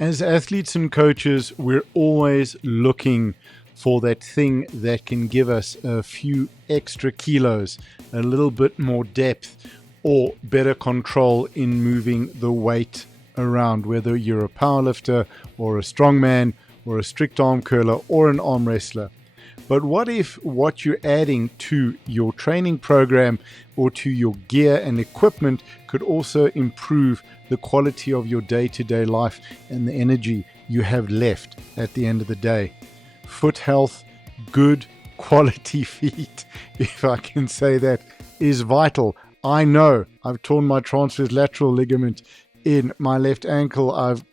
As athletes and coaches, we're always looking for that thing that can give us a few extra kilos, a little bit more depth, or better control in moving the weight around, whether you're a powerlifter or a strongman or a strict arm curler or an arm wrestler. But what if what you're adding to your training program or to your gear and equipment could also improve the quality of your day-to-day life and the energy you have left at the end of the day? Foot health, good quality feet, if I can say that, is vital. I know I've torn my transverse lateral ligament in my left ankle. I've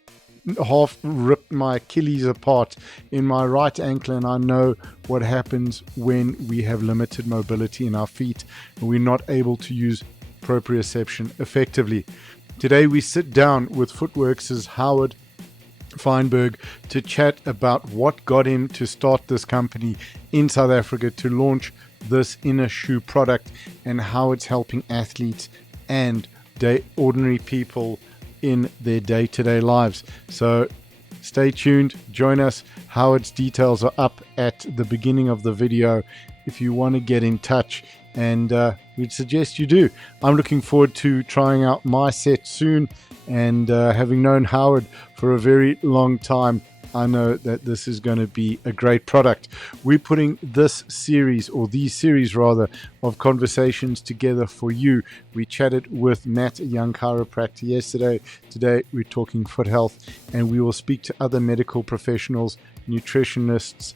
half ripped my Achilles apart in my right ankle, and I know what happens when we have limited mobility in our feet and we're not able to use proprioception effectively. Today we sit down with Footworx's Howard Feinberg to chat about what got him to start this company in South Africa to launch this inner shoe product and how it's helping athletes and ordinary people in their day-to-day lives. So stay tuned, join us. Howard's details are up at the beginning of the video if you want to get in touch, and we'd suggest you do. I'm looking forward to trying out my set soon, and having known Howard for a very long time, I know that this is going to be a great product. We're putting this series, or these series rather, of conversations together for you. We chatted with Matt, a young chiropractor, yesterday. Today we're talking foot health, and we will speak to other medical professionals, nutritionists,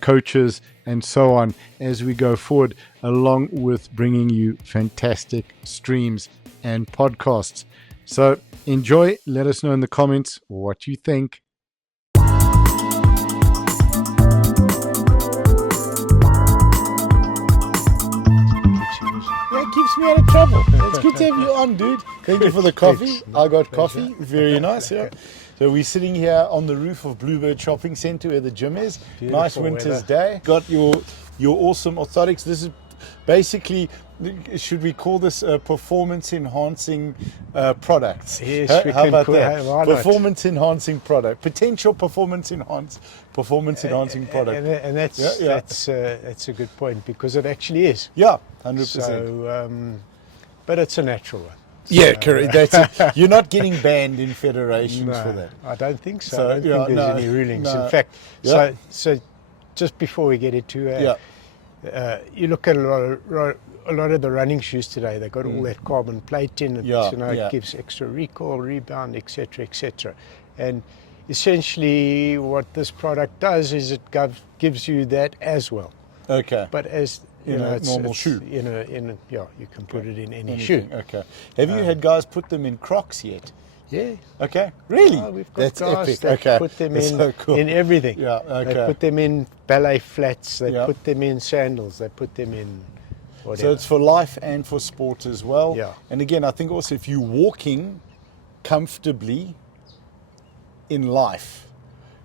coaches, and so on as we go forward, along with bringing you fantastic streams and podcasts. So enjoy. Let us know in the comments what you think. That keeps me out of trouble. It's good to have you on, dude. Thank you for the coffee. I got coffee. Very nice, yeah. So we're sitting here on the roof of Bluebird Shopping Centre where the gym is. Beautiful nice winter's day. Got your awesome orthotics. This is basically, should we call this a performance enhancing product? Yes, how about that? Why not? Performance enhancing product. Potential performance enhancing product. And that's a good point, because it actually is. Yeah, 100%. So, but it's a natural one. Yeah, correct. That's it. You're not getting banned in federations for that. I don't think so. I don't think there's any rulings. In fact, so just before we get into you look at a lot of the running shoes today. They've got all that carbon plate in it. It gives extra recoil, rebound, etc., etc. And essentially, what this product does is it gives you that as well. Okay. But as it's normal shoe. You can put it in any shoe. Okay. Have you had guys put them in Crocs yet? Yeah. Okay. Really? We've got guys that put them in everything. Yeah. Okay. They put them in ballet flats. They put them in sandals. They put them in whatever. So it's for life and for sport as well. Yeah. And again, I think also if you're walking comfortably in life,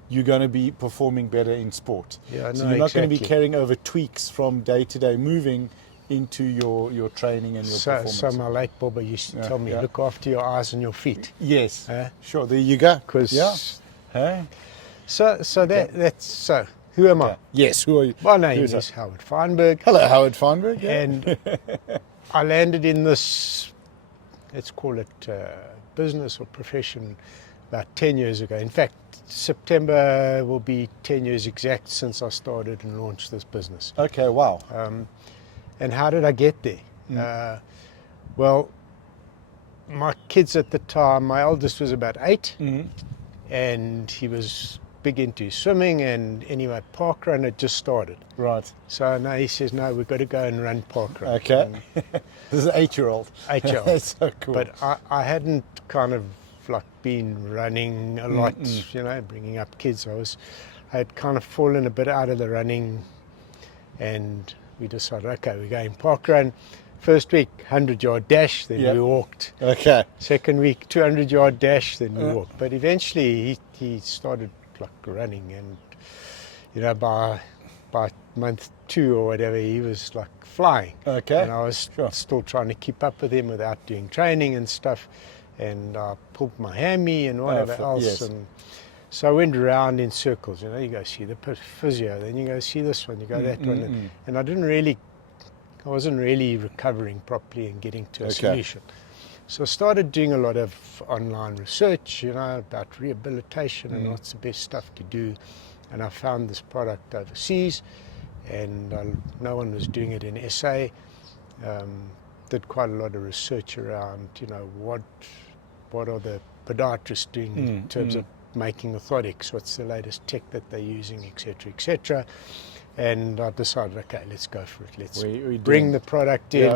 you're going to be performing better in sport. So you're not going to be carrying over tweaks from day to day moving into your training and your performance. So my late Bobber used to tell me, look after your eyes and your feet. Yes, sure. There you go. So who am I? Yes, who are you? My name is Howard Feinberg. Hello, Howard Feinberg. And I landed in this, let's call it business or profession, about 10 years ago. In fact, September will be 10 years exact since I started and launched this business. Okay, wow. And how did I get there? Well, my kids at the time, my eldest was about 8, and he was big into swimming, and anyway, park run had just started. Right. So now he says, no, we've got to go and run park run. Okay. This is an 8-year-old. 8-year-old. That's so cool. But I hadn't kind of like been running a lot, bringing up kids. I had kind of fallen a bit out of the running, and we decided, okay, we're going park run. First week, 100-yard dash, then we walked. Okay. Second week, 200-yard dash, then we walked. But eventually he started like running, and by month 2 or whatever, he was like flying. Okay. And I was still trying to keep up with him without doing training and stuff. and I pulled my hammy and whatever else. Yes. And so I went around in circles. You know, you go see the physio, then you go see this one, you go that one, and I wasn't really recovering properly and getting to a solution. So I started doing a lot of online research, you know, about rehabilitation and what's the best stuff to do. And I found this product overseas, and no one was doing it in SA. Did quite a lot of research around, you know, what are the podiatrists doing in terms of making orthotics, what's the latest tech that they're using, etc., etc. And I decided, okay, let's go for it. Let's bring the product in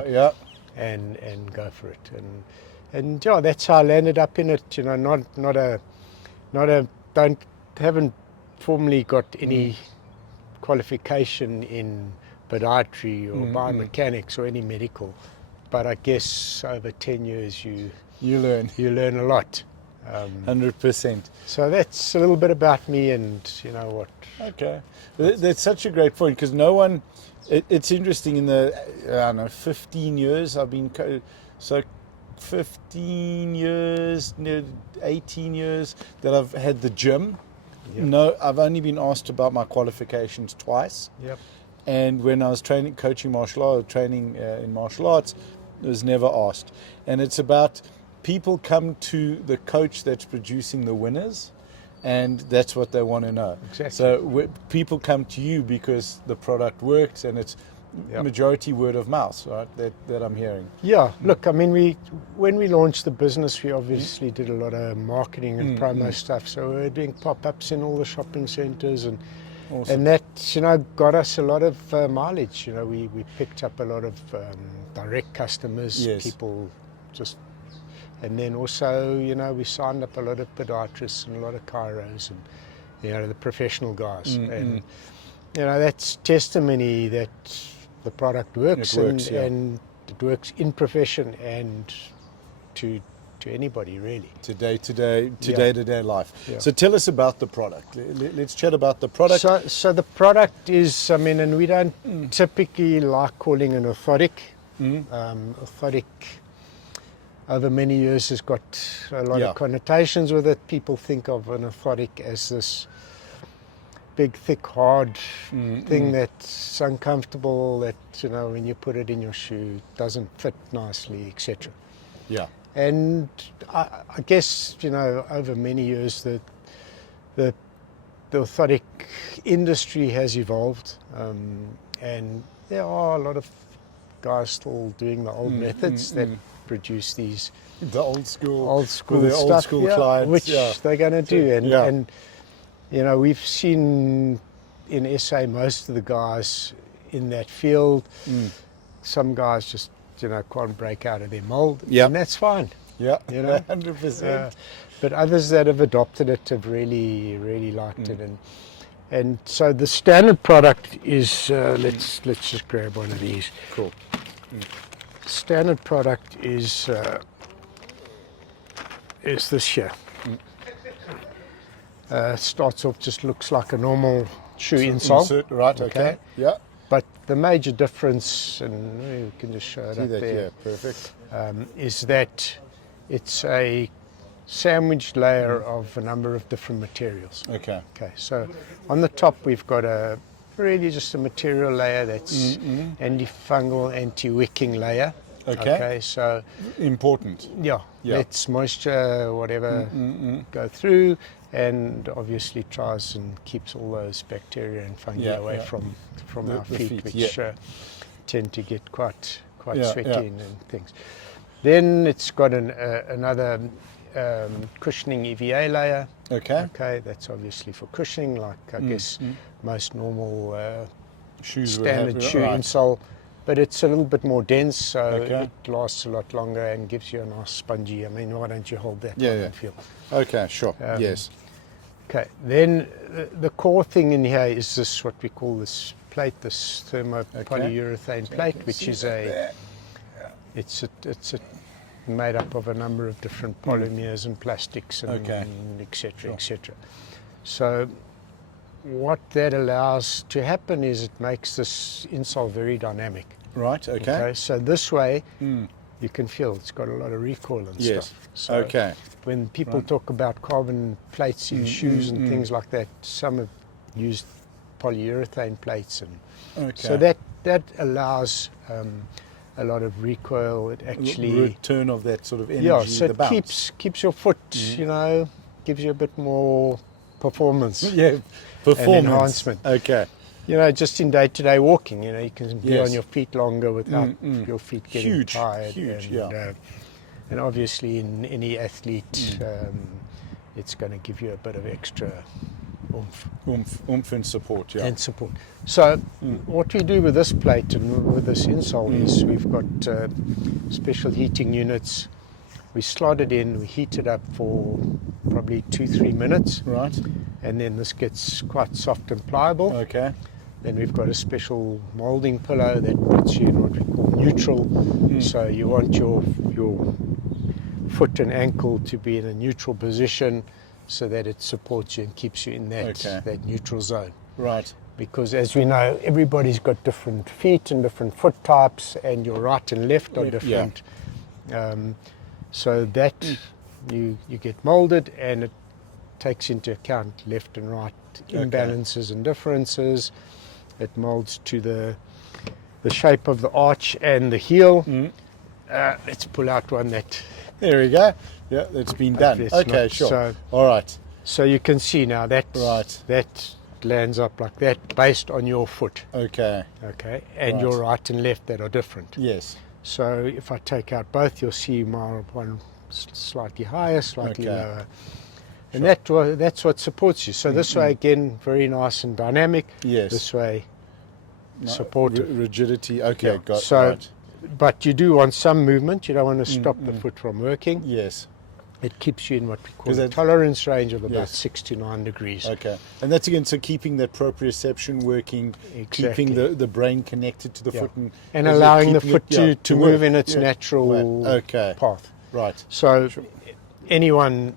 and go for it. And yeah, that's how I landed up in it. You know, haven't formally got any qualification in podiatry or biomechanics or any medical, but I guess over 10 years you learn a lot. 100%. So that's a little bit about me, and you know what. Okay, that's such a great point, because no one. It's interesting, in the 15 years I've been 15 years, 18 years that I've had the gym. Yep. No, I've only been asked about my qualifications twice. Yep. And when I was coaching martial arts, in martial arts, it was never asked. And it's about people come to the coach that's producing the winners, and that's what they want to know. Exactly. So people come to you because the product works, and it's majority word of mouth, right? That I'm hearing. Yeah. Look, I mean, when we launched the business, we obviously did a lot of marketing and promo stuff. So we were doing pop-ups in all the shopping centres, and awesome. And that, you know, got us a lot of mileage. You know, we picked up a lot of direct customers, people just. And then also, you know, we signed up a lot of podiatrists and a lot of chiros and, you know, the professional guys. And, you know, that's testimony that the product works. And it works in profession and to anybody, really. To day-to-day life. Yeah. So tell us about the product. Let's chat about the product. So the product is, I mean, and we don't typically like calling an orthotic. Orthotic, over many years, has got a lot of connotations with it. People think of an orthotic as this big, thick, hard thing that's uncomfortable, that, you know, when you put it in your shoe, it doesn't fit nicely, etc. Yeah. And I guess, you know, over many years, the orthotic industry has evolved, and there are a lot of guys still doing the old methods that produce these old school clients, which they're going to do. And you know, we've seen in SA most of the guys in that field. Some guys just, you know, can't break out of their mold, and that's fine. Yeah, you know, 100%. But others that have adopted it have really, really liked it, and so the standard product is let's just grab one of these. Cool. Standard product is this here. Starts off, just looks like a normal shoe insole. Right. Okay. Yeah. But the major difference, and we can just show it up there. Yeah, perfect. Is that it's a sandwiched layer of a number of different materials. Okay. So on the top we've got really just a material layer that's antifungal, anti-wicking layer. Okay. So important. Yeah. Lets moisture, whatever, go through, and obviously tries and keeps all those bacteria and fungi away from our feet, which tend to get quite sweaty and things. Then it's got another cushioning EVA layer. Okay, that's obviously for cushioning, like I guess most normal shoes standard shoe insole. But it's a little bit more dense, so it lasts a lot longer and gives you a nice spongy. I mean, why don't you hold that and feel? Okay, sure. Yes. Okay, then the core thing in here is this, what we call this plate, this thermopolyurethane plate, which is it's made up of a number of different polymers and plastics and etc. etc. So what that allows to happen is it makes this insole very dynamic. Right. Okay. So this way, you can feel it's got a lot of recoil and Yes. stuff. So Okay. when people talk about carbon plates in shoes and things like that, some have used polyurethane plates, and Okay. so that allows a lot of recoil. It actually return of that sort of energy. yeah, so the it bounce. keeps your foot, you know, gives you a bit more performance. Yeah. Performance. And enhancement. Okay. You know, just in day-to-day walking, you know, you can be Yes. on your feet longer without your feet getting Huge, tired. huge, and, yeah. And obviously in any athlete, it's going to give you a bit of extra Oomph and support, yeah. and support. So what we do with this plate and with this insole is we've got special heating units. We slot it in, we heat it up for probably 2-3 minutes, Right. and then this gets quite soft and pliable. Okay. Then we've got a special molding pillow that puts you in what we call neutral. So you want your foot and ankle to be in a neutral position so that it supports you and keeps you in that neutral zone. Right. Because as we know, everybody's got different feet and different foot types, and your right and left are different. So that you get molded, and it takes into account left and right imbalances and differences. It molds to the shape of the arch and the heel. Let's pull out one that... There we go. Yeah, that's been done. It's Okay, not, sure. so- All right. So you can see now that that lands up like that based on your foot. Okay. Okay, and Right. your right and left that are different. Yes. So if I take out both, you'll see my one slightly higher, slightly lower. And that's what supports you. So this way, again, very nice and dynamic. Yes. This way, supportive. Rigidity. Okay, Yeah. got So, right. but you do want some movement. You don't want to stop the foot from working. Yes. It keeps you in what we call Is a that- tolerance range of about Yes. 6 to 9 degrees. Okay. And that's again, so keeping that proprioception working, keeping the brain connected to the Yeah. foot. And as you're allowing the keeping foot it, to work. move in its Yeah. natural Okay. path. Right. So any And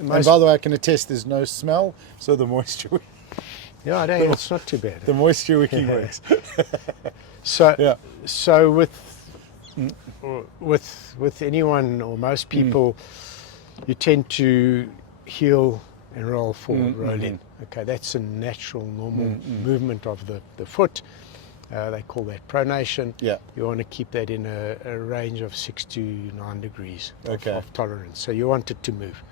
most, by the way, I can attest there's no smell, so the moisture yeah, it's not too bad. the moisture wicking works. So Yeah. so with anyone or most people, you tend to heel and roll forward, roll in. Okay, that's a natural, normal movement of the foot. They call that pronation. Yeah. You want to keep that in a range of 6 to 9 degrees Okay. of tolerance. So you want it to move,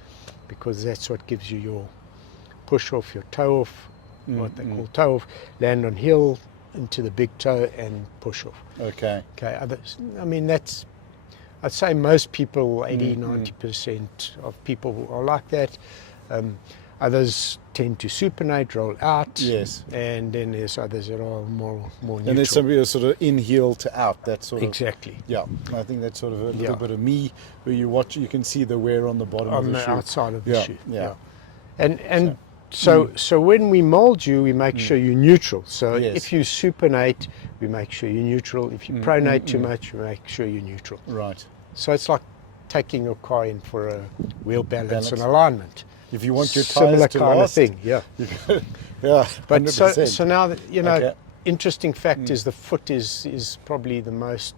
because that's what gives you your push off, your toe off, what they call toe off, land on heel into the big toe and push off. Okay. Okay, I mean, I'd say most people, 80-90% of people are like that. Others tend to supinate, roll out. Yes. And then there's others that are more neutral. And there's some people sort of in heel to out. That sort of Exactly. Yeah, I think that's sort of a little Yeah. bit of me where you watch, you can see the wear on the bottom of On the the shoe. outside of the Yeah, shoe. yeah. And so when we mold you, we make sure you're neutral. So Yes. if you supinate, we make sure you're neutral. If you pronate too much, we make sure you're neutral. Right. So it's like taking your car in for a wheel balance and Balance. alignment. If you want your Similar tires to kind last, of thing, yeah. yeah, But 100%. so now that, you know, Okay. interesting fact is the foot is probably the most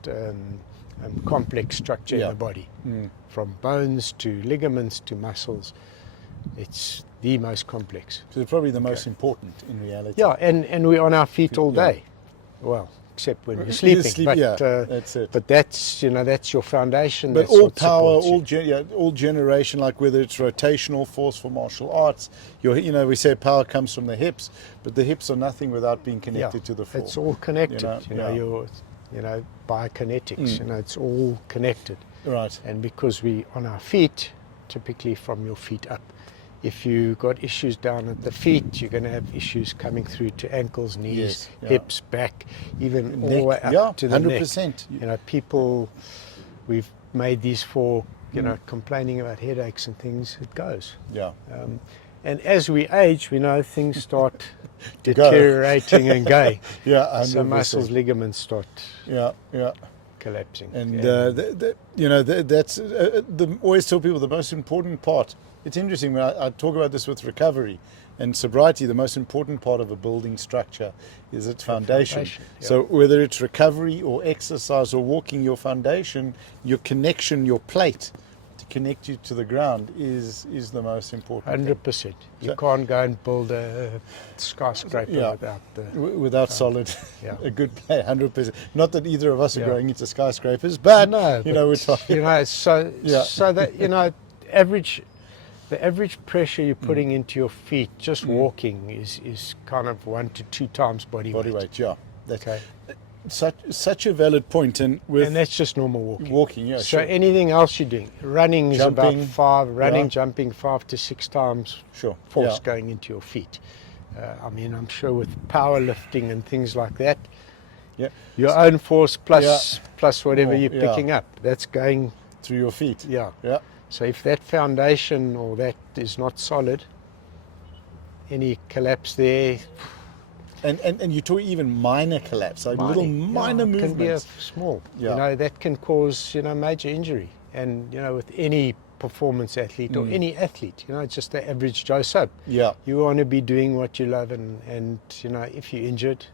complex structure in Yeah. the body, from bones to ligaments to muscles. It's the most complex. So it's probably the most important in reality. Yeah, and we're on our feet all Yeah. day. Well, except when you're sleeping. But, yeah, that's it. But that's, you know, that's your foundation. But that's all what power, supports you. all generation, like whether it's rotational force for martial arts, you know, we say power comes from the hips, but the hips are nothing without being connected to the floor. It's all connected. Yeah. Your biokinetics. You know, it's all connected. Right. And because we on our feet, typically from your feet up. If you got issues down at the feet, you're going to have issues coming through to ankles, knees, Yes, yeah. hips, back, even all the Neck, way up yeah, to the 100%. neck. You know, people, we've made these for, you know, complaining about headaches and things. It goes. Yeah. And as we age, we know things start deteriorating and going. Yeah. 100%. So muscles, ligaments start Yeah. Yeah. collapsing. And you know, that's always tell people the most important part. It's interesting when I talk about this with recovery. And sobriety, the most important part of a building structure is its foundation. Yeah. So whether it's recovery or exercise or walking, your foundation, your connection, your plate to connect you to the ground is the most important thing. 100%. You can't go and build a skyscraper without solid, Yeah. a good plate, 100%. Not that either of us are growing into skyscrapers, but no, we're talking. so that the average pressure you're putting into your feet just walking is kind of 1 to 2 times body weight. Yeah. That's Okay. such a valid point, and that's just normal walking. Walking, yeah. So sure. anything else you're doing, running is Jumping, about 5, jumping 5 to 6 times Sure. force Yeah. going into your feet. I'm sure with powerlifting and things like that, Yeah. your own force plus whatever More, you're picking up, that's going Through your feet. Yeah. Yeah. So if that foundation or that is not solid, any collapse there, And you talk even minor collapse, like little minor movements. can be small. Yeah. That can cause major injury. And with any performance athlete or any athlete, just the average Joe Sub. Yeah. You want to be doing what you love, and if you're injured,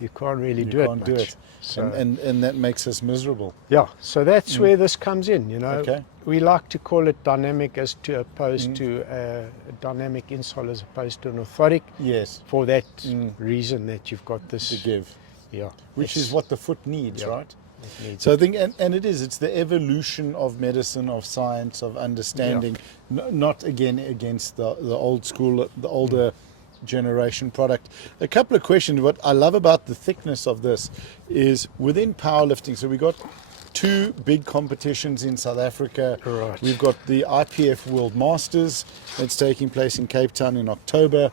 you can't really do can't it do much. it. So, And that makes us miserable. yeah, so that's where this comes in. Okay. We like to call it dynamic as to opposed to a dynamic insole as opposed to an orthotic. Yes. For that reason that you've got this To give. Yeah, Which is what the foot needs, right? it needs So I think, and it's the evolution of medicine, of science, of understanding, not again against the old school, the older generation product. A couple of questions. What I love about the thickness of this is within powerlifting. So we got 2 big competitions in South Africa. Right. We've got the IPF World Masters that's taking place in Cape Town in October,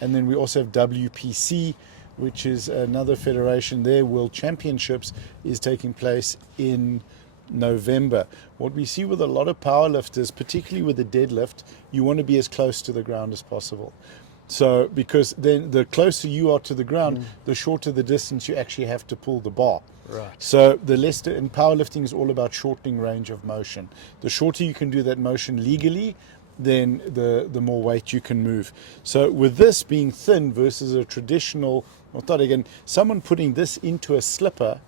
and then we also have WPC, which is another federation. Their World Championships is taking place in November. What we see with a lot of powerlifters, particularly with the deadlift, you want to be as close to the ground as possible. So, because then the closer you are to the ground, the shorter the distance you actually have to pull the bar. Right. So the less, and powerlifting is all about shortening range of motion. The shorter you can do that motion legally, then the more weight you can move. So with this being thin versus a traditional orthotic, and someone putting this into a slipper,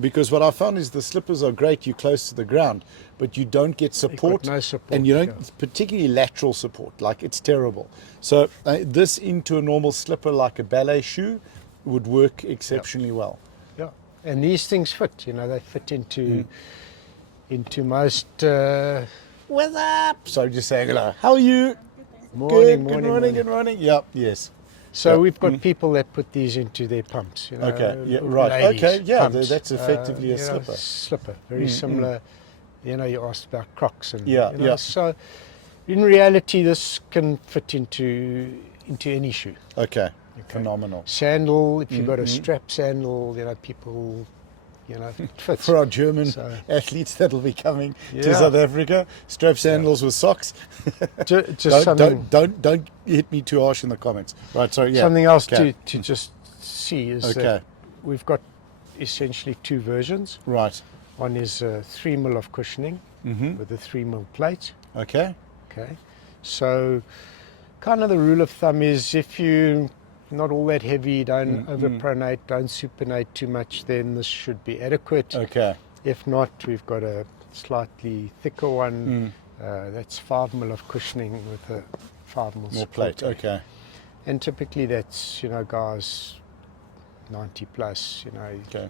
because what I found is the slippers are great, you're close to the ground, but you don't get support, no support, and you don't, particularly lateral support, like it's terrible. So this into a normal slipper like a ballet shoe would work exceptionally well. Yeah, and these things fit. They fit into most. What's up? So just saying hello. How are you? Morning. Good morning. Yep. Yes. So we've got people that put these into their pumps. Okay. Yeah. Right. ladies, Okay. Yeah. pumps, That's effectively a slipper. Slipper. Very similar. You asked about Crocs and. Yeah. So, in reality, this can fit into any shoe. Okay. Phenomenal. Sandal. If you've got a strap sandal, people. It fits. For our German athletes that'll be coming to South Africa, strap sandals with socks. Just don't hit me too harsh in the comments. Right, so something else to just see is that we've got essentially 2 versions. Right. One is 3 mil of cushioning with a 3 mil plate. Okay. So kind of the rule of thumb is if you not all that heavy, don't overpronate, don't supinate too much, then this should be adequate. Okay. If not, we've got a slightly thicker one. That's 5 mil of cushioning with a 5 mil more plate. Okay. And typically that's, guys 90 plus,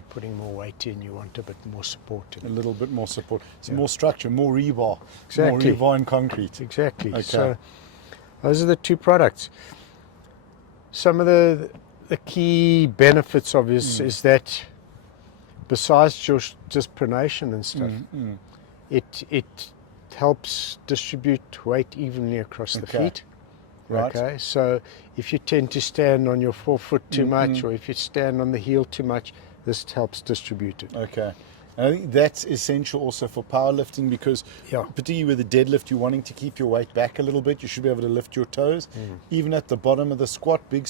putting more weight in, you want a bit more support. A little bit more support. It's more structure, more rebar. Exactly. More rebar and concrete. Exactly. Okay. So those are the 2 products. Some of the key benefits of this is that besides just pronation and stuff, it helps distribute weight evenly across the feet. Right. Okay, so if you tend to stand on your forefoot too much, or if you stand on the heel too much, this helps distribute it. Okay. And I think that's essential also for powerlifting because particularly with the deadlift, you're wanting to keep your weight back a little bit. You should be able to lift your toes. Even at the bottom of the squat, a big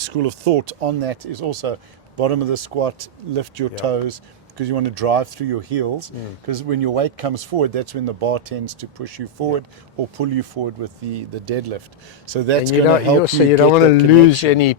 school of thought on that is also bottom of the squat, lift your toes, because you want to drive through your heels, because when your weight comes forward, that's when the bar tends to push you forward or pull you forward with the deadlift. So that's going to help you. You don't want to lose any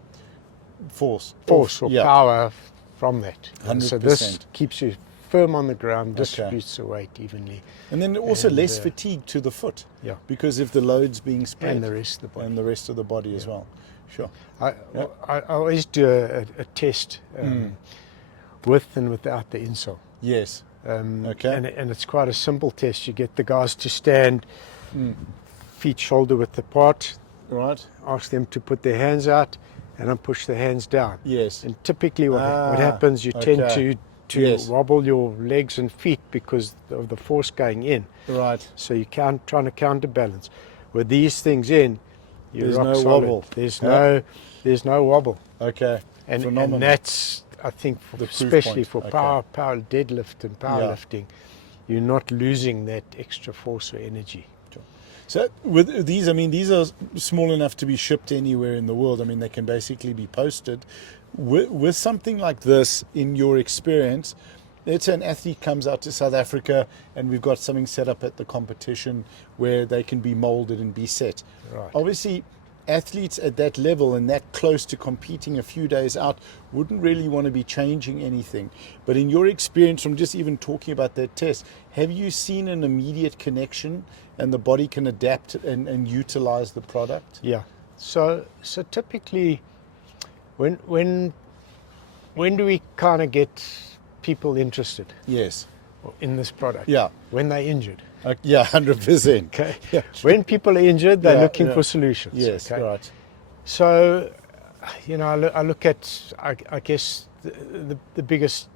force or yeah. power from that. 100%. So this keeps you firm on the ground, distributes the weight evenly. And then also less fatigue to the foot. Yeah. Because if the load's being spread. And the rest of the body. And the rest of the body as well. Sure. I always do a test with and without the insole. Yes. Okay. And it's quite a simple test. You get the guys to stand feet shoulder width apart. Right. Ask them to put their hands out and then push the hands down. Yes. And typically what happens, you tend to wobble your legs and feet because of the force going in. Right. So you're trying to counterbalance. With these things in, there's no wobble. There's no wobble. Okay. And that's, I think, especially for power deadlift and powerlifting, you're not losing that extra force or energy. So with these, I mean, these are small enough to be shipped anywhere in the world. I mean, they can basically be posted. With something like this, in your experience, let's say an athlete comes out to South Africa and we've got something set up at the competition where they can be molded and be set. Right. Obviously, athletes at that level and that close to competing a few days out wouldn't really want to be changing anything. But in your experience from just even talking about that test, have you seen an immediate connection and the body can adapt and utilize the product? Yeah. So typically, when do we kind of get people interested? Yes. In this product? Yeah. When they're injured. Yeah, 100%. Okay. Yeah. When people are injured, they're looking for solutions. Yes, okay? right. So, I look at, I guess, the biggest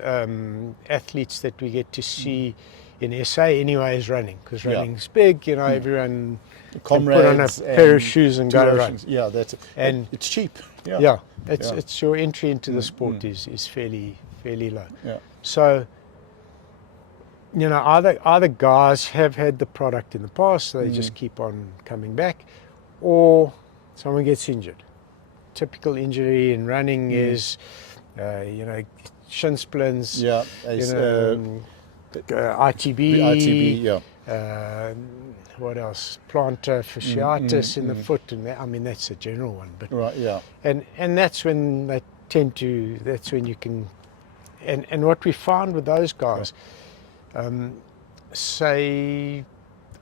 athletes that we get to see in SA anyway is running, because running's big. Everyone can put on a pair of shoes and go run. Yeah, that's it. And it's cheap. Yeah, it's your entry into the sport is fairly low. Yeah. So, either guys have had the product in the past, so they just keep on coming back, or someone gets injured. Typical injury in running is, shin splints, ITB, what else? Plantar fasciitis in the foot, and that's a general one. But and that's when they tend to. That's when you can. And what we found with those guys, say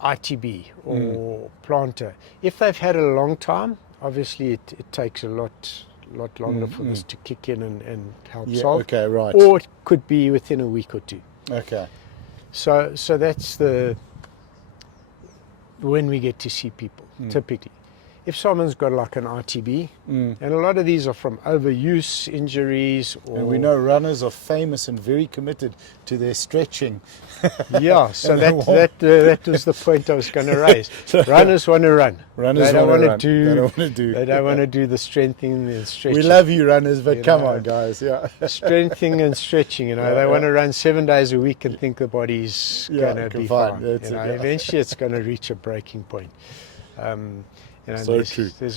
ITB or plantar, if they've had a long time, obviously it takes a lot longer for this to kick in and help solve. Okay, right. Or it could be within a week or two. Okay. So that's when we get to see people, typically. If someone's got like an ITB, and a lot of these are from overuse injuries. And we know runners are famous and very committed to their stretching. Yeah, so that was the point I was going to raise. Runners want to run. Runners don't want to do. They don't want to do. They don't want to do the strengthening and stretching. We love you, runners, but come on, guys. Yeah. Strengthening and stretching. They want to run 7 days a week and think the body's going to be fine. Eventually, it's going to reach a breaking point. There's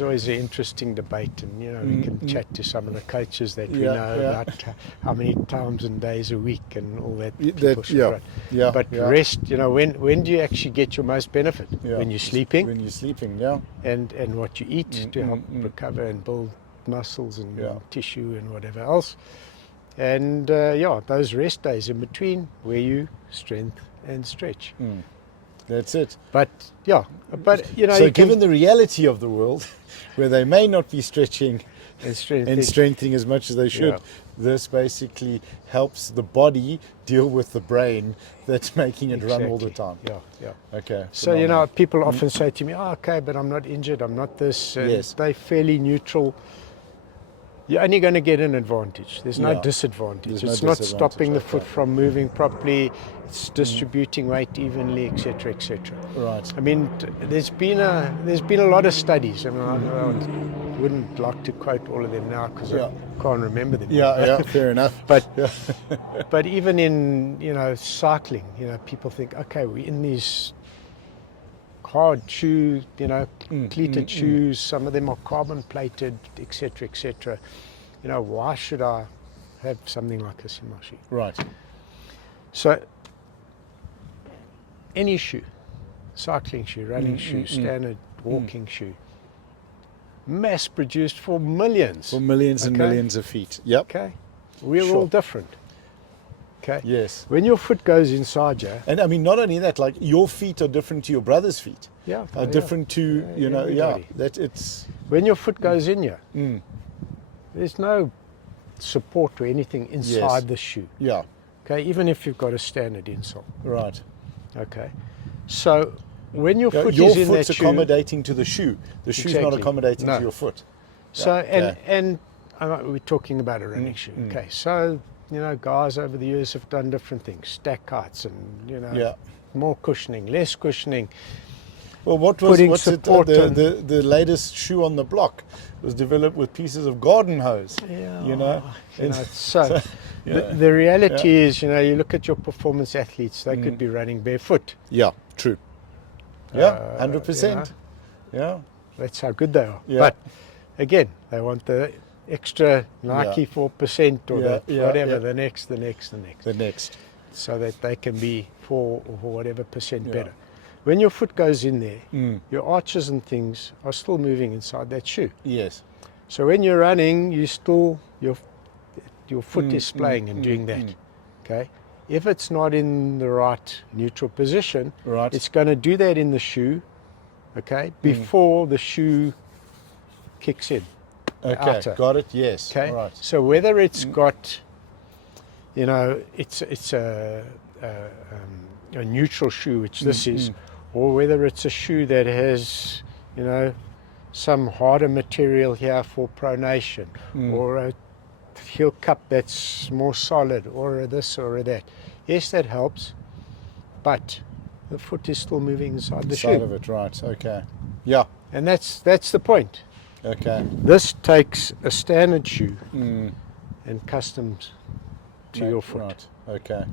always an interesting debate, and we can chat to some of the coaches that we know about how many times and days a week and all that. But rest, when do you actually get your most benefit? When you're sleeping. When you're sleeping, and what you eat to help recover and build muscles and tissue and whatever else. And those rest days in between where you strength and stretch. That's it. But So given the reality of the world, where they may not be stretching and strengthening as much as they should, this basically helps the body deal with the brain that's making it run all the time. Yeah. Okay. So people often say to me, okay, but I'm not injured, I'm not this. And they're fairly neutral. You're only going to get an advantage. There's no disadvantage. It's not stopping the foot from moving properly. It's distributing weight evenly, etc., etc. Right. I mean, there's been a lot of studies, and I wouldn't like to quote all of them now because I can't remember them. Fair enough. But even in cycling, people think, okay, we're in these hard shoes, cleated shoes. Some of them are carbon plated, etc., etc. Why should I have something like this in my shoe. Right. So any shoe, cycling shoe, running shoe, standard walking shoe, mass produced for millions. For millions and millions of feet. Yep. Okay. We're all different. Okay. Yes. When your foot goes inside you. And I mean, not only that, like your feet are different to your brother's feet. Yeah. Are different to, you know, everybody. that it's. When your foot goes in you, there's no support or anything inside the shoe. Yeah. Okay. Even if you've got a standard insole. Right. Okay. So when your foot your is in foot's that shoe, accommodating to the shoe. The shoe's not Exactly. accommodating No. to your foot. So Yeah. and we're talking about a running shoe. Okay. So guys over the years have done different things, stack heights, and more cushioning, less cushioning. Well, what's support the latest shoe on the block was developed with pieces of garden hose. Yeah. So the reality is, you look at your performance athletes; they could be running barefoot. Yeah, true. Yeah, 100%. Yeah, that's how good they are. Yeah. But again, they want the extra Nike 4% or the next, so that they can be 4 or whatever percent better. When your foot goes in there, your arches and things are still moving inside that shoe. Yes. So when you're running, you still your foot is splaying and doing that. Okay. If it's not in the right neutral position, it's going to do that in the shoe. Okay. Before the shoe kicks in. Okay. Outer. Got it. Yes. Okay. Right. So whether it's got, it's a neutral shoe, which this is, or whether it's a shoe that has, some harder material here for pronation, or a heel cup that's more solid, or a this or a that. Yes, that helps, but the foot is still moving inside the shoe. Inside of it, right? Okay. Yeah. And that's the point. Okay. This takes a standard shoe and customs to your foot. Right. Okay.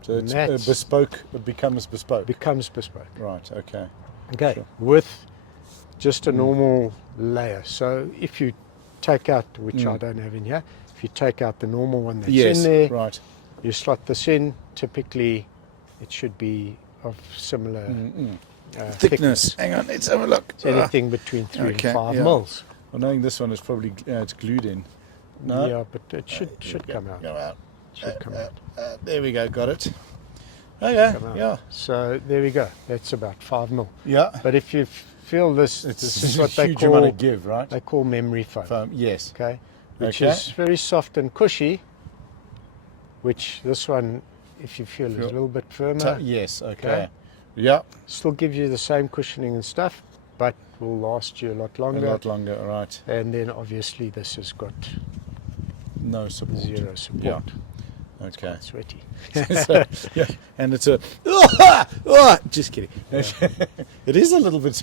So it's bespoke. It becomes bespoke. Becomes bespoke. Right. Okay. Okay. Sure. With just a normal layer. So if you take out, which I don't have in here, if you take out the normal one that's in there, right. you slot this in. Typically, it should be of similar thickness. Hang on, let's have a look. It's anything between 3 and 5 mils. Well, knowing this one is probably it's glued in. No? Yeah, but it should come out. Go out. Should come out. There we go. Got it. Oh yeah. Yeah. So there we go. That's about 5 mil. Yeah. But if you feel this is what they huge call amount of give, right? They call memory foam. Yes. Okay. Which is very soft and cushy. Which this one, if you feel, is a little bit firmer. Yes. Okay. Yeah. Still gives you the same cushioning and stuff, but will last you a lot longer. A lot longer, right. And then obviously this has got no support. 0 support. Yeah. Okay. It's sweaty. So, yeah. And it's a just kidding. It is a little bit.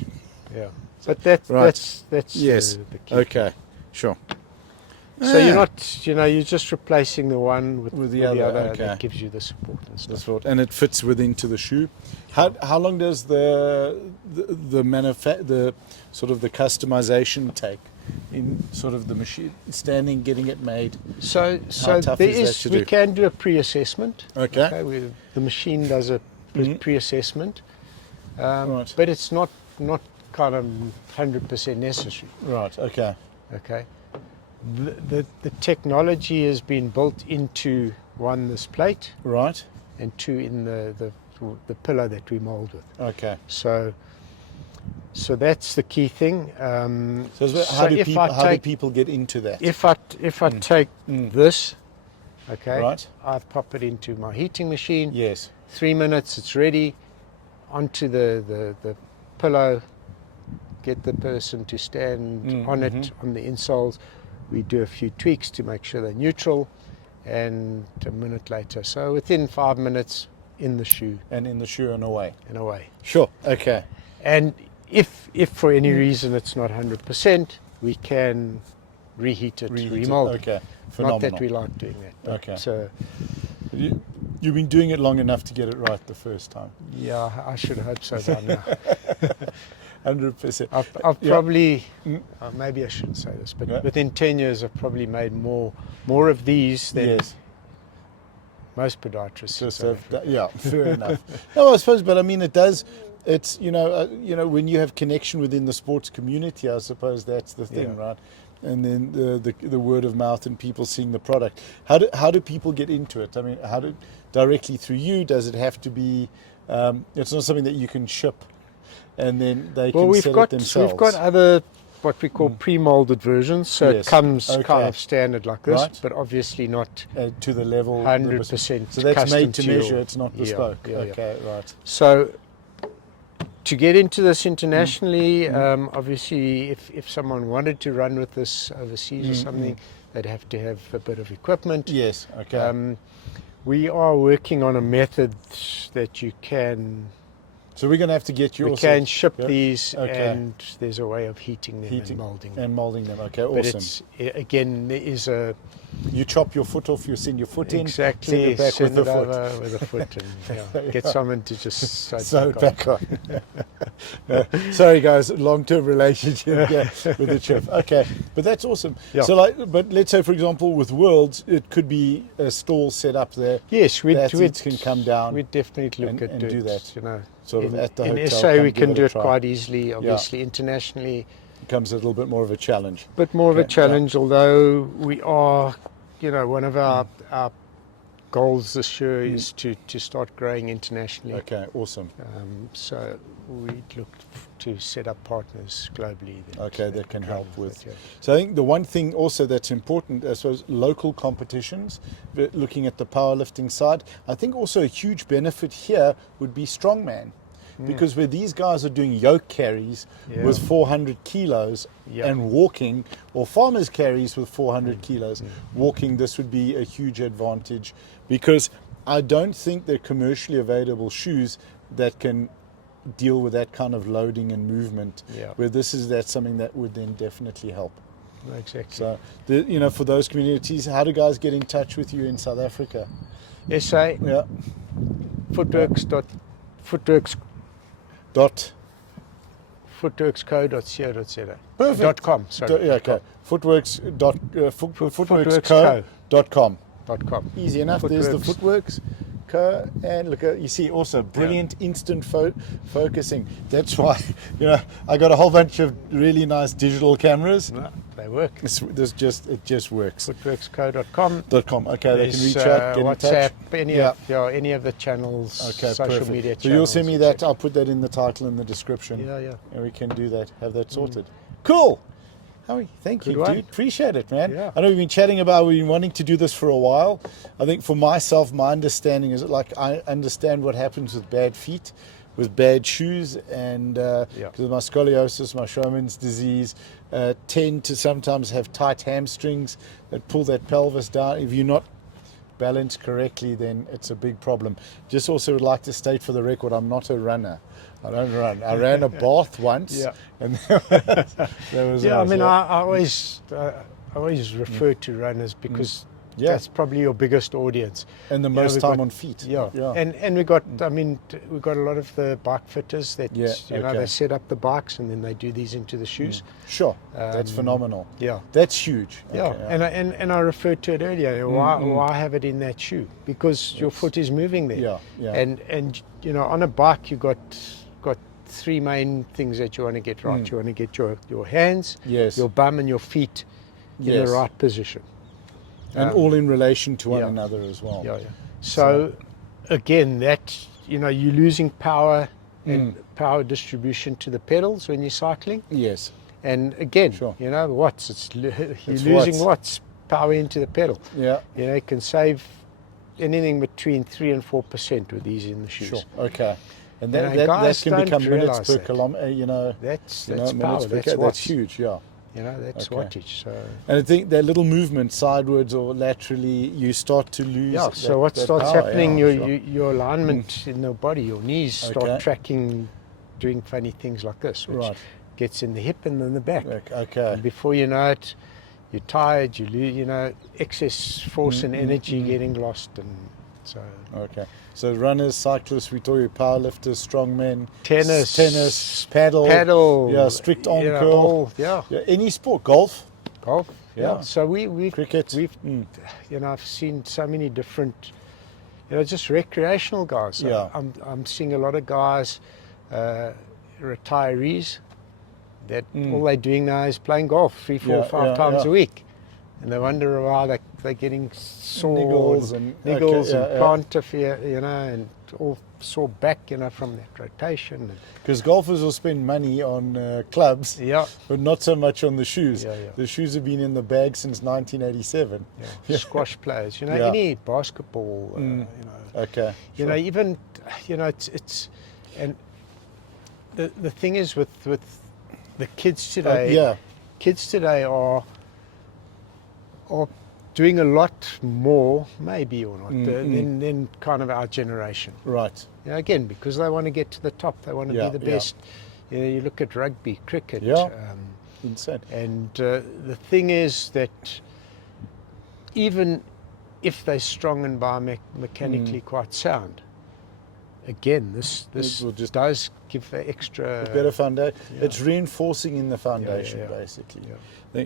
Yeah. But that's yes. The key. Okay. Sure. So you're not, you're just replacing the one with the other okay. that gives you the support and stuff. And it fits into the shoe. How long does the sort of the customization take in sort of the machine standing, getting it made? So tough there is that to we do? can do a pre-assessment. Okay. The machine does a pre-assessment, Right. but it's not kind of 100% necessary. Right. Okay. Okay. The technology has been built into this plate, Right. and 2 in the pillow that we mold with. Okay. So that's the key thing. So how do people get into that? If I take this, okay, Right. I pop it into my heating machine. Yes. 3 minutes, it's ready. Onto the pillow. Get the person to stand on it, on the insoles. We do a few tweaks to make sure they're neutral, and a minute later. So within 5 minutes, in the shoe. And in the shoe and away. Sure. Okay. And if for any reason it's not 100%, we can reheat it, remold it. Okay. Phenomenal. Not that we like doing that. But, okay. You've been doing it long enough to get it right the first time. Yeah, I should hope so by now. 100%. I've probably, maybe I shouldn't say this, but within 10 years I've probably made more of these than most podiatrists. Yeah, fair enough. No, I suppose, but I mean, it does. It's when you have connection within the sports community, I suppose that's the thing, right? And then the word of mouth and people seeing the product. How do people get into it? I mean, directly through you? Does it have to be? It's not something that you can ship, and then they can sell it themselves. We've got other what we call pre-molded versions, so it comes kind of standard like this, but obviously not to the level 100%. So that's made to measure. It's not bespoke. Right. So to get into this internationally, obviously, if someone wanted to run with this overseas or something, they'd have to have a bit of equipment. Yes. Okay. We are working on a method that you can. So we're going to have to get you. We can ship these, and there's a way of heating them and molding them. Okay, awesome. But again, there is a. You chop your foot off. You send your foot in. Exactly. Send it back with the foot. Over with the foot, and get someone to just sew it back on. Sorry, guys. Long-term relationship with the chef. Okay, but that's awesome. Yeah. So, but let's say, for example, with Worlds, it could be a stall set up there. Yes, we can come down. We definitely look at do that. Sort of at the hotel. In SA, we can do it quite easily. Obviously, internationally, it becomes a little bit more of a challenge. But more of a challenge, although we are, one of our goals this year is to start growing internationally. Okay, awesome. So we look to set up partners globally. That can help with. So I think the one thing also that's important, I suppose, local competitions, looking at the powerlifting side, I think also a huge benefit here would be strongman. Because where these guys are doing yoke carries with 400 kilos and walking, or farmers carries with 400 kilos walking, this would be a huge advantage, because I don't think they're commercially available shoes that can deal with that kind of loading and movement, where that's something that would then definitely help. Exactly. So, for those communities, how do guys get in touch with you in South Africa? SA. Yeah. Footworxco.co.za. Perfect. .com, sorry. Okay. Footworxco.com. Easy enough. There's the Footworx. And look, you see also brilliant instant focusing. That's why I got a whole bunch of really nice digital cameras. No, they work. It just works. Footworxco.com. Okay, they can reach out, get WhatsApp, in touch. any of the channels, social perfect. media so channels. You'll send me that. I'll put that in the title and the description. And we can do that. Have that sorted. Cool. Howie, thank you, dude. Appreciate it, man. I know we've been chatting about, we've been wanting to do this for a while. I think for myself, my understanding is I understand what happens with bad feet, with bad shoes, and because of my scoliosis, my Showman's disease, tend to sometimes have tight hamstrings that pull that pelvis down. If you're not balanced correctly, then it's a big problem. Just also would like to state for the record, I'm not a runner. I don't run. I ran a bath once, and that was I mean, I always refer to runners because that's probably your biggest audience and the most time on feet. And we got a lot of the bike fitters that they set up the bikes and then they do these into the shoes. Sure, that's phenomenal. That's huge. And I referred to it earlier. Why have it in that shoe? Because your foot is moving there. And on a bike you got three main things that you want to get right. You want to get your hands, your bum, and your feet in the right position. And all in relation to one another as well. So again, that you're losing power and power distribution to the pedals when you're cycling. Yes. And again, watts. You're losing watts power into the pedal. You can save anything between 3 and 4% with these in the shoes. Sure. Okay. And that can become minutes per kilometre, That's power, that's huge, that's wattage. So. And I think that little movement sidewards or laterally, you start to lose. So what starts happening, your alignment in the body, your knees start tracking, doing funny things like this, which gets in the hip and then the back. And before you know it, you're tired, you lose, excess force and energy getting lost, and So Okay. So runners, cyclists, we talk about powerlifters, strongmen, tennis, paddle, yeah, strict arm curl, all, yeah, any sport, golf, golf, Yeah. yeah. So we've cricket. I've seen so many different, just recreational guys. So Yeah. I'm seeing a lot of guys, retirees, that all they're doing now is playing golf 3, 4, Yeah, 5 yeah, times yeah. a week, and they wonder why they're getting sore Niggles and- niggles okay, and yeah, yeah. plantar fear, and all sore back, from that rotation. And, Because golfers will spend money on clubs, yeah, but not so much on the shoes. Yeah, yeah. The shoes have been in the bag since 1987. yeah. Squash players, Yeah. any basketball, Okay. sure. even, it's, and the thing is with the kids today, yeah. kids today are doing a lot more, maybe or not, than kind of our generation. Right. Again, because they want to get to the top, they want to Yeah, be the yeah. best. You look at rugby, cricket, Yeah. Insane. and the thing is that even if they're strong and biomechanically quite sound, again, this It will just- does give the extra Better foundation. Yeah. It's reinforcing in the foundation, yeah. basically. Yeah.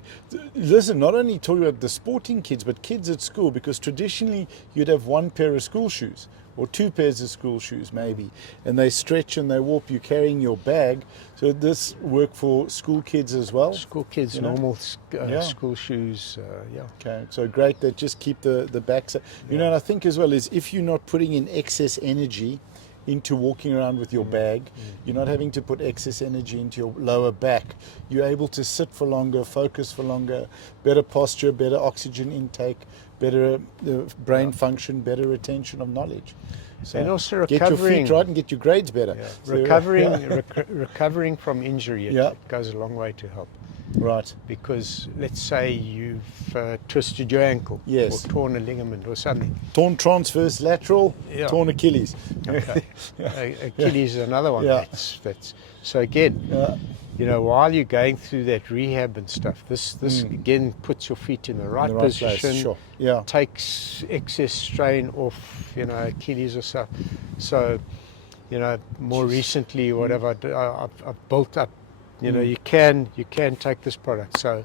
Listen, not only talking about the sporting kids, but kids at school, because traditionally you'd have one pair of school shoes or 2 pairs of school shoes maybe, and they stretch and they warp, you're carrying your bag. So this work for school kids as well? School kids, You know? normal Yeah. school shoes, Okay, so great, that just keep the back. And I think as well is if you're not putting in excess energy into walking around with your bag, you're not having to put excess energy into your lower back, you're able to sit for longer, focus for longer, better posture, better oxygen intake, better brain function, better retention of knowledge. So And also get your recovering. feet right and get your grades better. yeah. So, Recovering from injury, Yeah. it goes a long way to help. right. Because let's say you've twisted your ankle, Yes. or torn a ligament or something. Torn transverse lateral, Yeah. torn Achilles. Okay. Achilles is another one. Yeah. That's so again, Yeah. while you're going through that rehab and stuff, this again puts your feet in the right In the right position. place, sure. Yeah. Takes excess strain off, Achilles or stuff. So, more recently, whatever I've built up, you can take this product. So,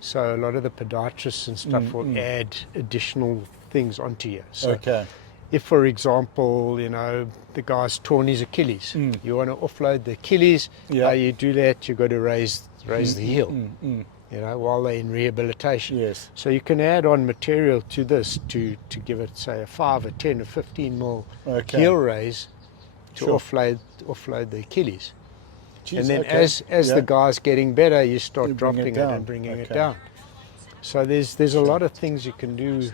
so a lot of the podiatrists and stuff will add additional things onto you. So, Okay. if, for example, the guy's torn his Achilles, you want to offload the Achilles. Yeah. How you do that? You got to raise the heel. While they're in rehabilitation. Yes. So you can add on material to this to give it, say, a 5, a 10, a 15 mil Okay. heel raise to Sure. offload the Achilles. Jeez, And then okay. as Yeah. the guy's getting better, you start You bring dropping it it down. and bringing it Okay. down. So there's a lot of things you can do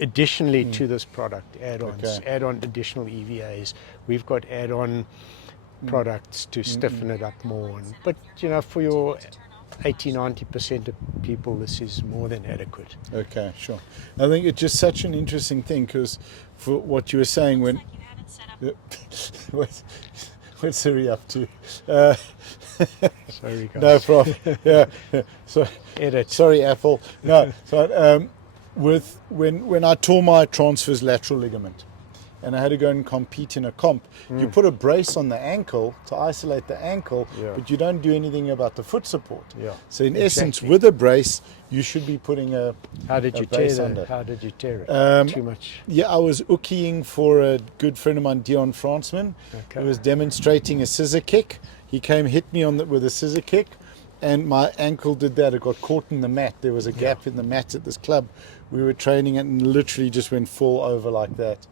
additionally to this product, add-ons, Okay. add on additional EVAs. We've got add-on products to stiffen it up more. But for your 80-90% of people, this is more than adequate. Okay, sure. I think it's just such an interesting thing because for what you were saying when... What's Siri up to? Sorry, guys. No problem. Yeah. So, Edit. sorry, Apple. No. So when I tore my transverse lateral ligament, and I had to go and compete in a comp, you put a brace on the ankle to isolate the ankle, Yeah. but you don't do anything about the foot support. Yeah. So in essence, Exactly. with a brace, you should be putting a How did you base tear under. it? How did you tear it? Too much. Yeah, I was ukiing for a good friend of mine, Dion Franceman. Okay. He was demonstrating a scissor kick. He came, hit me with a scissor kick, and my ankle did that. It got caught in the mat. There was a gap in the mat at this club. We were training it and literally just went full over like that.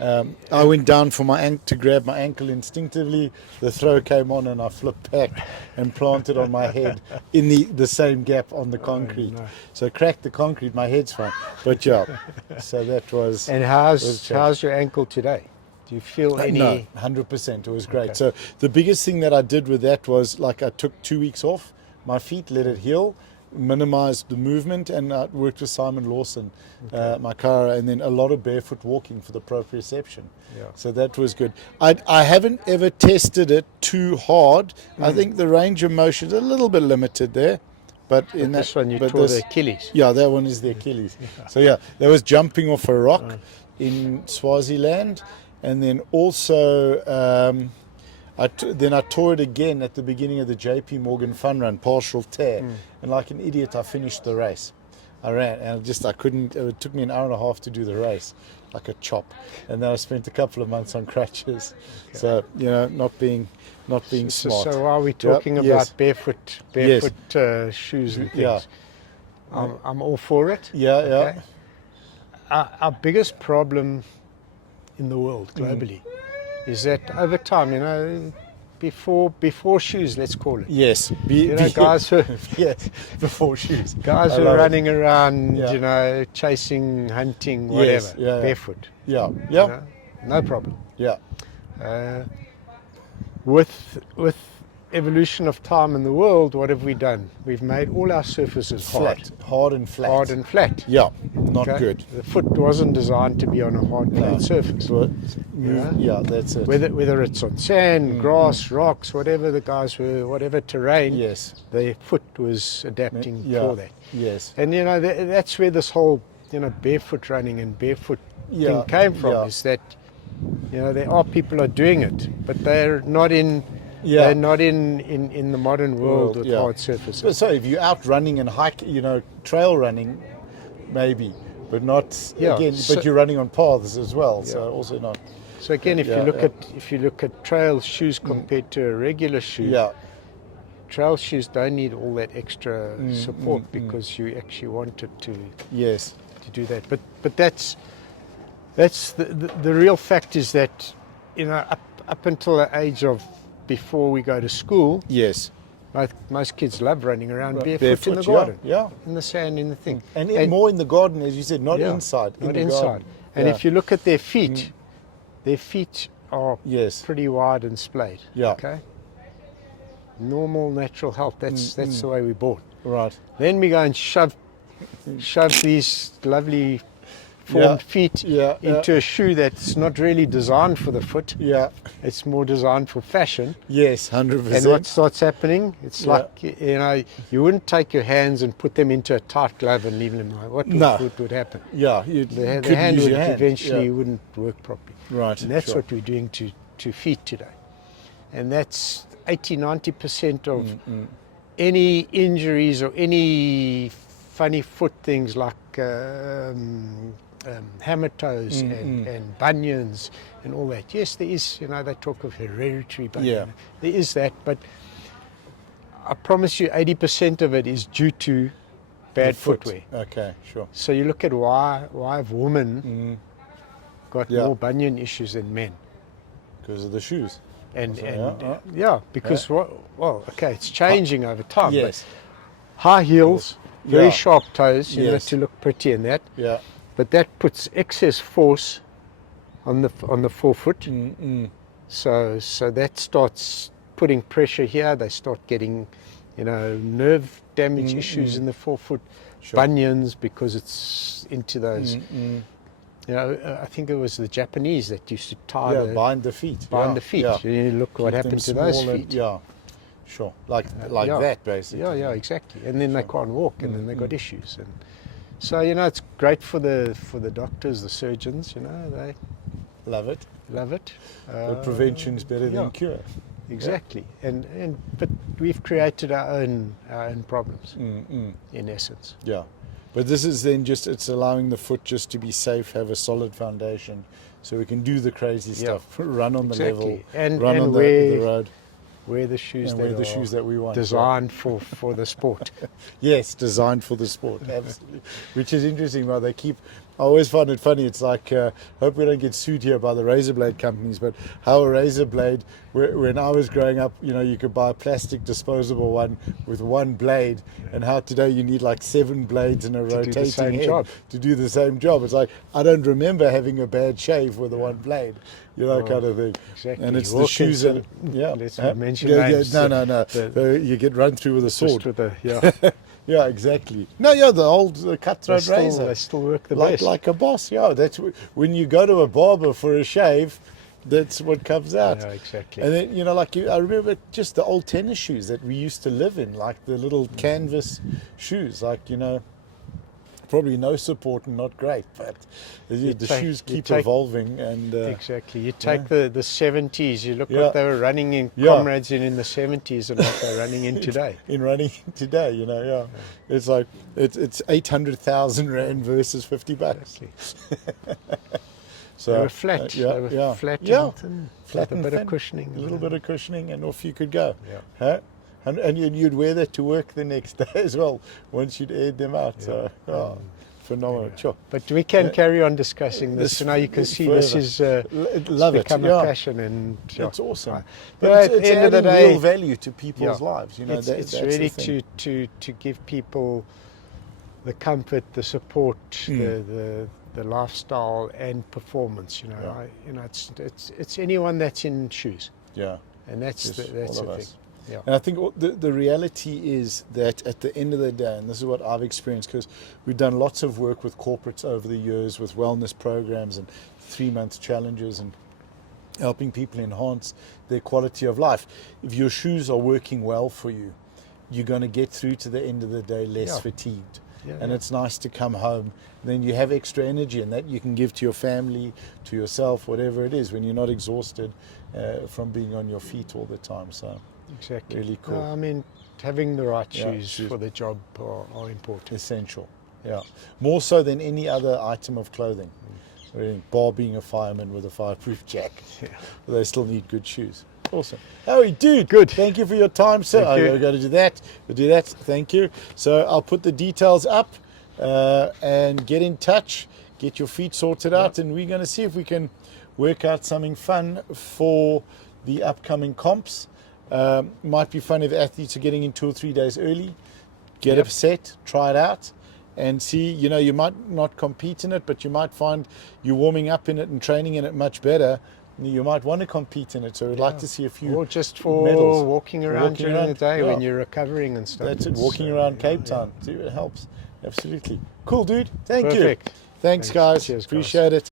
I went down for to grab my ankle instinctively. The throw came on and I flipped back and planted on my head in the same gap on the concrete. no. So I cracked the concrete, my head's fine. But yeah, so that was... And was how's your ankle today? Do you feel any? No, 100%. It was great. Okay. So the biggest thing that I did with that was I took 2 weeks off my feet, let it heal, minimized the movement, and I worked with Simon Lawson, my car, and then a lot of barefoot walking for the proprioception. Yeah. So that was good. I haven't ever tested it too hard. I think the range of motion is a little bit limited there. But in This that, one you but tore this- the Achilles. Yeah, that one is the Achilles. So yeah, that was jumping off a rock. in Swaziland, and then also then I tore it again at the beginning of the JP Morgan Fun Run, partial tear, and like an idiot I finished the race. I ran and I couldn't. It took me an hour and a half to do the race, like a chop, and then I spent a couple of months on crutches. Okay. So not being smart. So are we talking about barefoot shoes and things? Yeah. I'm all for it. Yeah, okay. Our biggest problem in the world globally is that over time, before shoes, let's call it. Yes. Guys were before shoes. Guys were running around, chasing, hunting, whatever, barefoot. Yeah. No problem. Yeah. With evolution of time in the world, what have we done? We've made all our surfaces hard and flat. Hard and flat. Yeah, not good. The foot wasn't designed to be on a hard, flat surface. Yeah, that's it. Whether it's on sand, grass, rocks, whatever the guys were, whatever terrain, their foot was adapting for that. Yes. And that's where this whole barefoot running and barefoot thing came from. Is that there are people are doing it, but they're not in. They're not in the modern world with hard surfaces. But so if you're out running and trail running, maybe, but not again. But you're running on paths as well, so also not. So again, if you look at trail shoes compared to a regular shoe, trail shoes don't need all that extra support because you actually want it to do that. But that's the real fact is that up until the age of before we go to school, most kids love running around barefoot in the garden, in the sand, in the thing, and more in the garden, as you said, not inside. Not inside. And if you look at their feet, their feet are pretty wide and splayed. Okay. Normal, natural health. That's the way we're born. Right. Then we go and shove these lovely formed feet into a shoe that's not really designed for the foot. Yeah. It's more designed for fashion. Yes, 100%. And what starts happening, it's like, you wouldn't take your hands and put them into a tight glove and leave them like, what would happen? Yeah. The hand would eventually wouldn't work properly. Right. And that's what we're doing to feet today. And that's 80-90% of any injuries or any funny foot things like hammer toes and bunions and all that. Yes, there is, they talk of hereditary bunion. There is that, but I promise you 80% of it is due to bad footwear. Okay, sure. So you look at why have women got more bunion issues than men? Because of the shoes. Because it's changing over time. Yes. But high heels, very sharp toes, to look pretty in that. Yeah. But that puts excess force on the forefoot. So that starts putting pressure here. They start getting, nerve damage issues in the forefoot, bunions because it's into those. I think it was the Japanese that used to bind the feet. Bind the feet. Yeah. You look what happened to those feet. Sure. Like that, basically. Yeah, exactly. And then they can't walk, and then they got issues. And so it's great for the doctors, the surgeons. They love it. But prevention's better than cure. Exactly. But we've created our own problems in essence. Yeah. But this is then it's allowing the foot just to be safe, have a solid foundation, so we can do the crazy stuff, run on the level, run on the road. Wear the shoes that we want. Designed for the sport. Yes, designed for the sport, absolutely. Which is interesting, right? I always find it funny. It's like, hope we don't get sued here by the razor blade companies, but how a razor blade, when I was growing up, you could buy a plastic disposable one with one blade, and how today you need like 7 blades in a rotating head to do the same job. It's like, I don't remember having a bad shave with the one blade, kind of thing. Exactly. And it's the shoes that, let's not mention names. No. You get run through with a sword. Just with Yeah, exactly. No, the old cutthroat razor. They still work the best. Like a boss, that's when you go to a barber for a shave, that's what comes out. Yeah, exactly. And then, I remember just the old tennis shoes that we used to live in, like the little canvas shoes, from probably no support and not great, but the shoes keep evolving. And exactly, you take the 70s, you look what they were running in, comrades in the 70s, and what they're running in today. It's like it's 800,000 rand versus $50. Exactly. So they were flat, they were flat and thin, flat with a bit of cushioning, a little bit of cushioning, and off you could go. Yeah. Huh? And you'd wear that to work the next day as well once you'd aired them out. Yeah. So, phenomenal. Yeah. Sure. But we can carry on discussing this. Now you can see this is become a passion, and it's awesome. But But at the end of the day, real value to people's lives. You know, it's really to give people the comfort, the support, the lifestyle and performance. You know, it's anyone that's in shoes. Yeah. And that's the thing. Yeah. And I think the reality is that at the end of the day, and this is what I've experienced, because we've done lots of work with corporates over the years with wellness programs and 3-month challenges and helping people enhance their quality of life. If your shoes are working well for you, you're going to get through to the end of the day less fatigued. And it's nice to come home. Then you have extra energy, and that you can give to your family, to yourself, whatever it is, when you're not exhausted from being on your feet all the time. So exactly, really cool. I mean, having the right shoes for the job are important. Essential, more so than any other item of clothing. Bar being a fireman with a fireproof jacket, they still need good shoes. Awesome. Howie, dude, good. Thank you for your time, sir. I've got to do that. We'll do that. Thank you. So I'll put the details up and get in touch, get your feet sorted out, and we're going to see if we can work out something fun for the upcoming comps. Might be fun if athletes are getting in 2 or 3 days early. Get a set, try it out, and see. You know, you might not compete in it, but you might find you're warming up in it and training in it much better. You might want to compete in it, so we'd like to see a few or just for medals. walking around during the day when you're recovering and stuff. That's it, walking around Cape Town. See, it helps. Absolutely. Cool, dude. Thank you. Perfect. Thanks, guys. Cheers, Appreciate it.